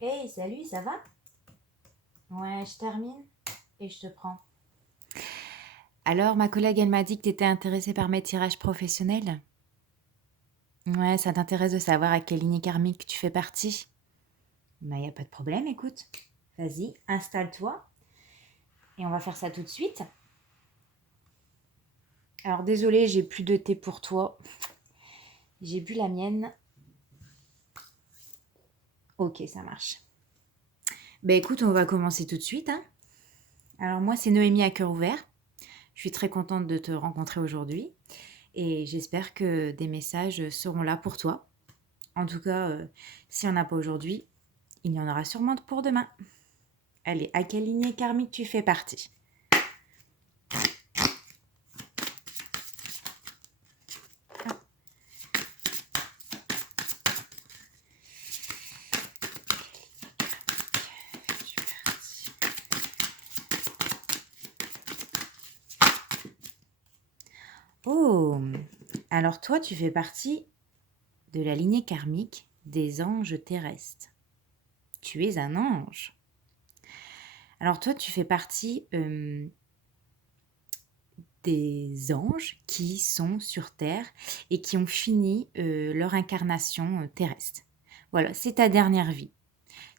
Hey, salut, ça va? Ouais, je termine et je te prends. Alors, ma collègue, elle m'a dit que tu étais intéressée par mes tirages professionnels. Ouais, ça t'intéresse de savoir à quelle lignée karmique tu fais partie? Bah, y a pas de problème, écoute. Vas-y, installe-toi et on va faire ça tout de suite. Alors, désolée, j'ai plus de thé pour toi. J'ai bu la mienne. Ok, ça marche. Bah, écoute, on va commencer tout de suite, hein. Alors, moi, c'est Noémie à cœur ouvert. Je suis très contente de te rencontrer aujourd'hui et j'espère que des messages seront là pour toi. En tout cas, s'il n'y en a pas aujourd'hui, il y en aura sûrement pour demain. Allez, à quelle lignée karmique tu fais partie? Oh, alors toi, tu fais partie de la lignée karmique des anges terrestres. Tu es un ange. Alors toi, tu fais partie des anges qui sont sur Terre et qui ont fini leur incarnation terrestre. Voilà, c'est ta dernière vie.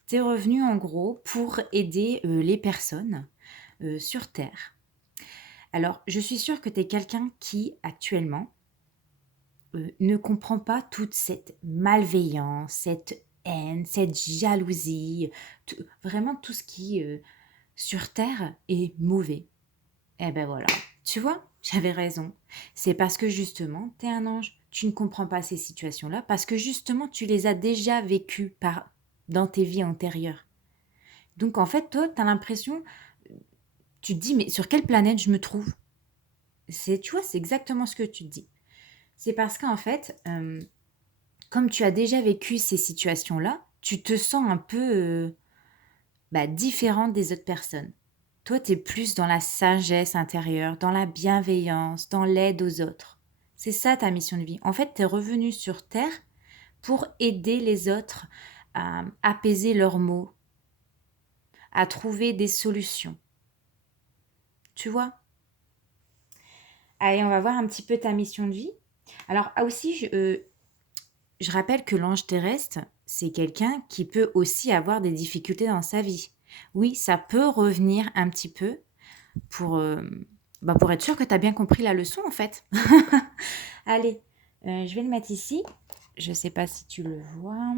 Tu es revenu en gros pour aider les personnes sur Terre. Alors, je suis sûre que tu es quelqu'un qui, actuellement, ne comprend pas toute cette malveillance, cette haine, cette jalousie, vraiment tout ce qui, sur Terre, est mauvais. Eh ben voilà, tu vois, j'avais raison. C'est parce que justement, tu es un ange, tu ne comprends pas ces situations-là, parce que justement, tu les as déjà vécues dans tes vies antérieures. Donc en fait, toi, tu as l'impression, tu te dis, mais sur quelle planète je me trouve? Tu vois, c'est exactement ce que tu te dis. C'est parce qu'en fait, comme tu as déjà vécu ces situations-là, tu te sens un peu différente des autres personnes. Toi, tu es plus dans la sagesse intérieure, dans la bienveillance, dans l'aide aux autres. C'est ça ta mission de vie. En fait, tu es revenu sur Terre pour aider les autres à apaiser leurs maux, à trouver des solutions. Tu vois? Allez, on va voir un petit peu ta mission de vie. Alors, aussi, je rappelle que l'ange terrestre, c'est quelqu'un qui peut aussi avoir des difficultés dans sa vie. Oui, ça peut revenir un petit peu pour, pour être sûr que tu as bien compris la leçon en fait. Allez, je vais le mettre ici. Je ne sais pas si tu le vois.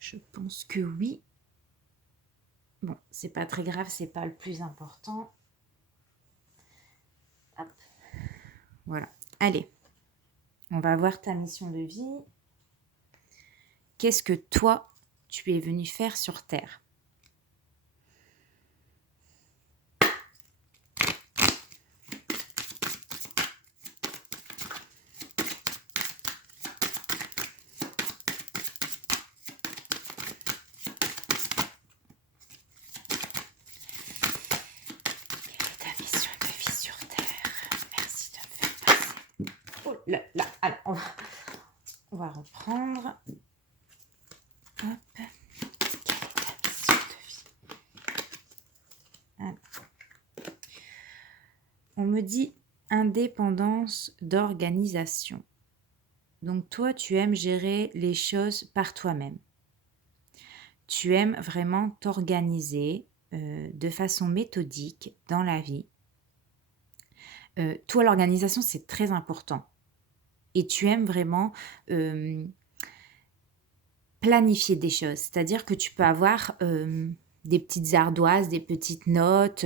Je pense que oui. Bon, c'est pas très grave, c'est pas le plus important. Hop, voilà. Allez, on va voir ta mission de vie. Qu'est-ce que toi, tu es venu faire sur Terre? Quelle est ta mission de vie sur Terre? Merci de me faire passer. Oh là là, alors on va reprendre. Hop. Quelle est ta mission de vie? Alors, on me dit indépendance d'organisation. Donc toi, tu aimes gérer les choses par toi-même. Tu aimes vraiment t'organiser de façon méthodique dans la vie. Toi, l'organisation, c'est très important. Et tu aimes vraiment planifier des choses. C'est-à-dire que tu peux avoir des petites ardoises, des petites notes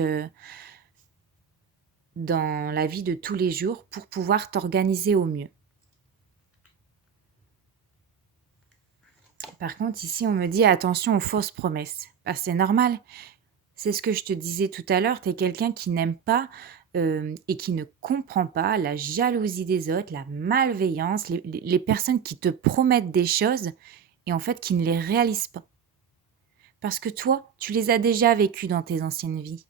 dans la vie de tous les jours pour pouvoir t'organiser au mieux. Par contre, ici, on me dit attention aux fausses promesses. Bah, c'est normal. C'est ce que je te disais tout à l'heure. Tu es quelqu'un qui n'aime pas et qui ne comprend pas la jalousie des autres, la malveillance, les personnes qui te promettent des choses et en fait qui ne les réalisent pas. Parce que toi, tu les as déjà vécues dans tes anciennes vies.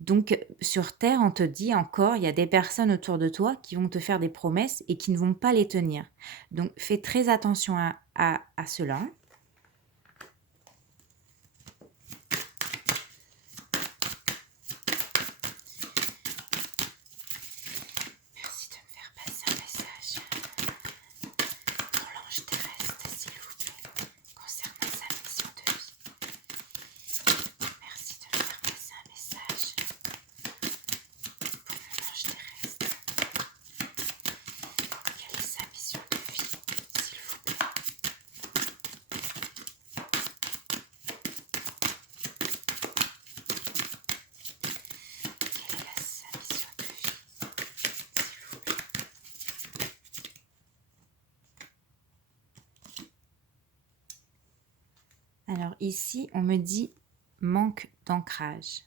Donc, sur Terre, on te dit encore, il y a des personnes autour de toi qui vont te faire des promesses et qui ne vont pas les tenir. Donc, fais très attention à cela. Alors ici, on me dit manque d'ancrage.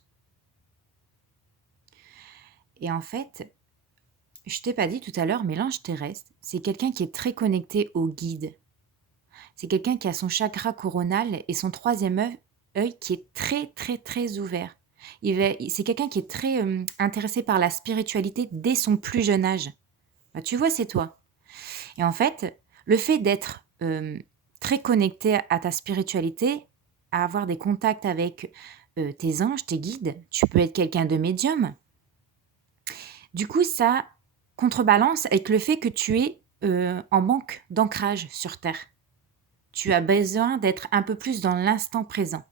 Et en fait, je t'ai pas dit tout à l'heure, mais l'ange terrestre, c'est quelqu'un qui est très connecté au guide. C'est quelqu'un qui a son chakra coronal et son troisième œil qui est très, très, très ouvert. C'est quelqu'un qui est très intéressé par la spiritualité dès son plus jeune âge. Bah, tu vois, c'est toi. Et en fait, le fait d'être très connecté à ta spiritualité, à avoir des contacts avec tes anges, tes guides, tu peux être quelqu'un de médium. Du coup, ça contrebalance avec le fait que tu es en manque d'ancrage sur Terre. Tu as besoin d'être un peu plus dans l'instant présent.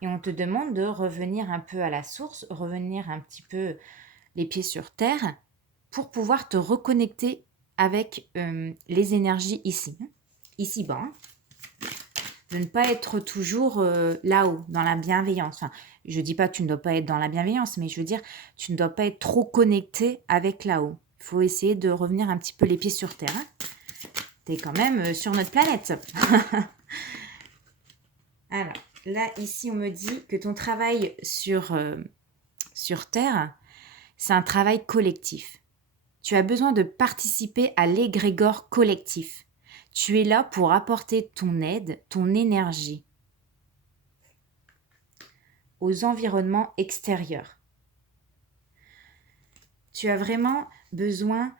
Et on te demande de revenir un peu à la source, revenir un petit peu les pieds sur terre pour pouvoir te reconnecter avec les énergies ici-bas. De ne pas être toujours là-haut, dans la bienveillance. Enfin, je ne dis pas que tu ne dois pas être dans la bienveillance, mais je veux dire, tu ne dois pas être trop connecté avec là-haut. Il faut essayer de revenir un petit peu les pieds sur terre. Tu es quand même sur notre planète. Alors, là, ici, on me dit que ton travail sur Terre, c'est un travail collectif. Tu as besoin de participer à l'égrégore collectif. Tu es là pour apporter ton aide, ton énergie aux environnements extérieurs. Tu as vraiment besoin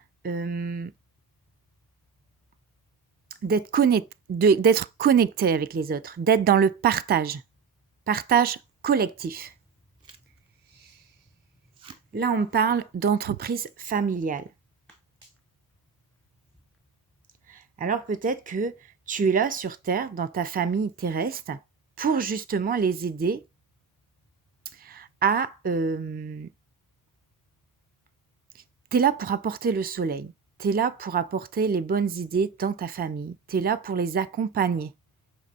d'être connecté avec les autres, d'être dans le partage collectif. Là, on parle d'entreprise familiale. Alors peut-être que tu es là sur Terre, dans ta famille terrestre, pour justement les aider à... T'es là pour apporter le soleil. T'es là pour apporter les bonnes idées dans ta famille. T'es là pour les accompagner.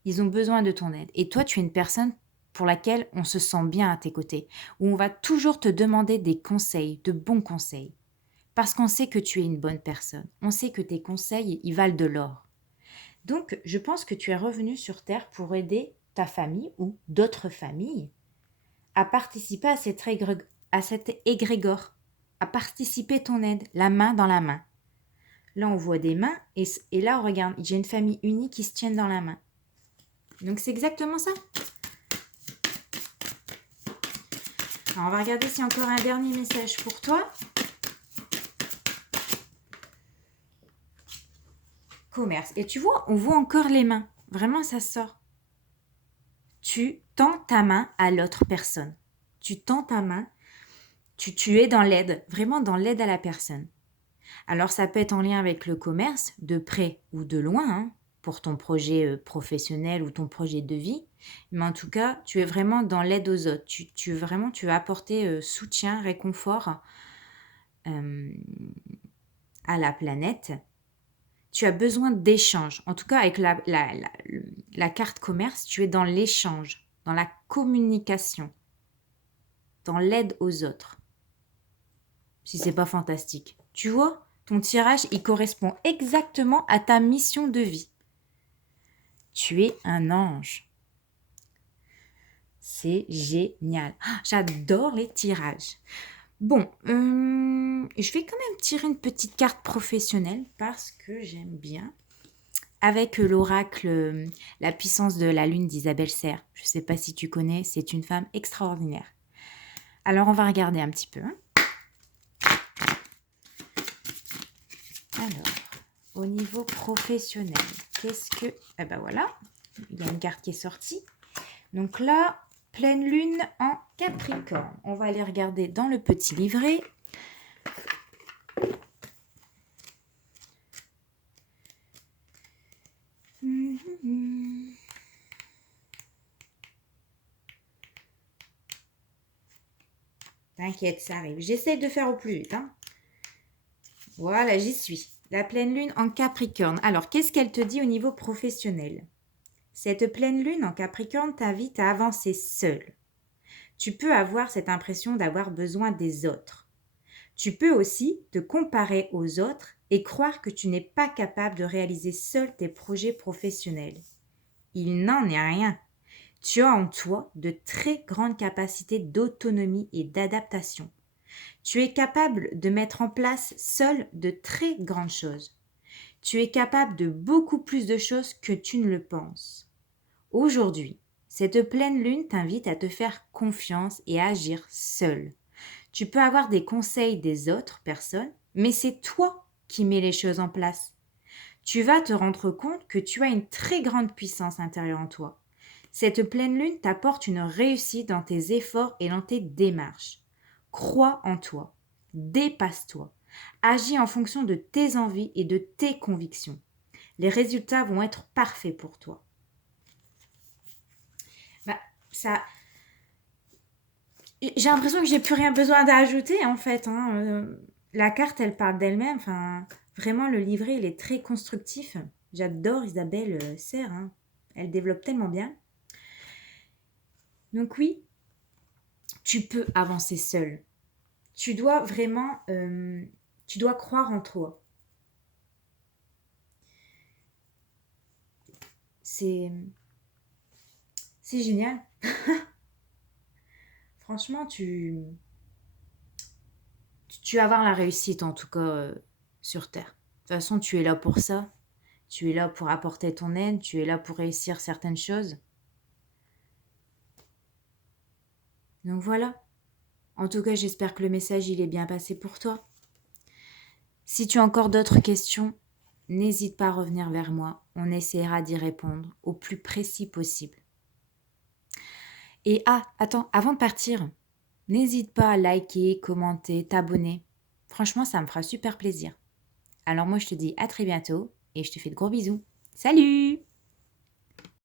Ils ont besoin de ton aide. Et toi, tu es une personne pour laquelle on se sent bien à tes côtés, où on va toujours te demander des conseils, de bons conseils. Parce qu'on sait que tu es une bonne personne. On sait que tes conseils, ils valent de l'or. Donc, je pense que tu es revenu sur Terre pour aider ta famille ou d'autres familles à participer à cet égrégore, à participer ton aide, la main dans la main. Là, on voit des mains et là, regarde, j'ai une famille unie qui se tiennent dans la main. Donc, c'est exactement ça. Alors, on va regarder s'il y a encore un dernier message pour toi. Commerce. Et tu vois, on voit encore les mains. Vraiment, ça sort. Tu tends ta main à l'autre personne. Tu tends ta main. Tu es dans l'aide, vraiment dans l'aide à la personne. Alors, ça peut être en lien avec le commerce, de près ou de loin, pour ton projet professionnel ou ton projet de vie. Mais en tout cas, tu es vraiment dans l'aide aux autres. Tu vas apporter soutien, réconfort à la planète. Tu as besoin d'échanges. En tout cas, avec la carte commerce, tu es dans l'échange, dans la communication, dans l'aide aux autres. Si c'est pas fantastique. Tu vois, ton tirage, il correspond exactement à ta mission de vie. Tu es un ange. C'est génial. J'adore les tirages. Bon, je vais quand même tirer une petite carte professionnelle parce que j'aime bien. Avec l'oracle La puissance de la lune d'Isabelle Serres. Je ne sais pas si tu connais, c'est une femme extraordinaire. Alors, on va regarder un petit peu. Alors, au niveau professionnel, qu'est-ce que... Eh ben voilà, il y a une carte qui est sortie. Donc là, pleine lune en Capricorne. On va aller regarder dans le petit livret. T'inquiète, ça arrive. J'essaie de faire au plus vite. Voilà, j'y suis. La pleine lune en Capricorne. Alors, qu'est-ce qu'elle te dit au niveau professionnel? Cette pleine lune en Capricorne t'invite à avancer seul. Tu peux avoir cette impression d'avoir besoin des autres. Tu peux aussi te comparer aux autres et croire que tu n'es pas capable de réaliser seul tes projets professionnels. il n'en est rien. Tu as en toi de très grandes capacités d'autonomie et d'adaptation. Tu es capable de mettre en place seul de très grandes choses. Tu es capable de beaucoup plus de choses que tu ne le penses. Aujourd'hui, cette pleine lune t'invite à te faire confiance et à agir seul. Tu peux avoir des conseils des autres personnes, mais c'est toi qui mets les choses en place. Tu vas te rendre compte que tu as une très grande puissance intérieure en toi. Cette pleine lune t'apporte une réussite dans tes efforts et dans tes démarches. Crois en toi, dépasse-toi, agis en fonction de tes envies et de tes convictions. Les résultats vont être parfaits pour toi. Bah, ça, j'ai l'impression que j'ai plus rien besoin d'ajouter en fait, hein. La carte, elle parle d'elle-même. Enfin, vraiment, le livret, il est très constructif. J'adore Isabelle Serre, hein. Elle développe tellement bien. Donc oui, tu peux avancer seul. Tu dois vraiment, tu dois croire en toi. C'est, c'est génial. Franchement, tu vas avoir la réussite en tout cas sur Terre. De toute façon, tu es là pour ça. Tu es là pour apporter ton aide. Tu es là pour réussir certaines choses. Donc voilà. En tout cas, j'espère que le message il est bien passé pour toi. Si tu as encore d'autres questions, n'hésite pas à revenir vers moi. On essaiera d'y répondre au plus précis possible. Et attends, avant de partir, n'hésite pas à liker, commenter, t'abonner. Franchement, ça me fera super plaisir. Alors moi, je te dis à très bientôt et je te fais de gros bisous. Salut!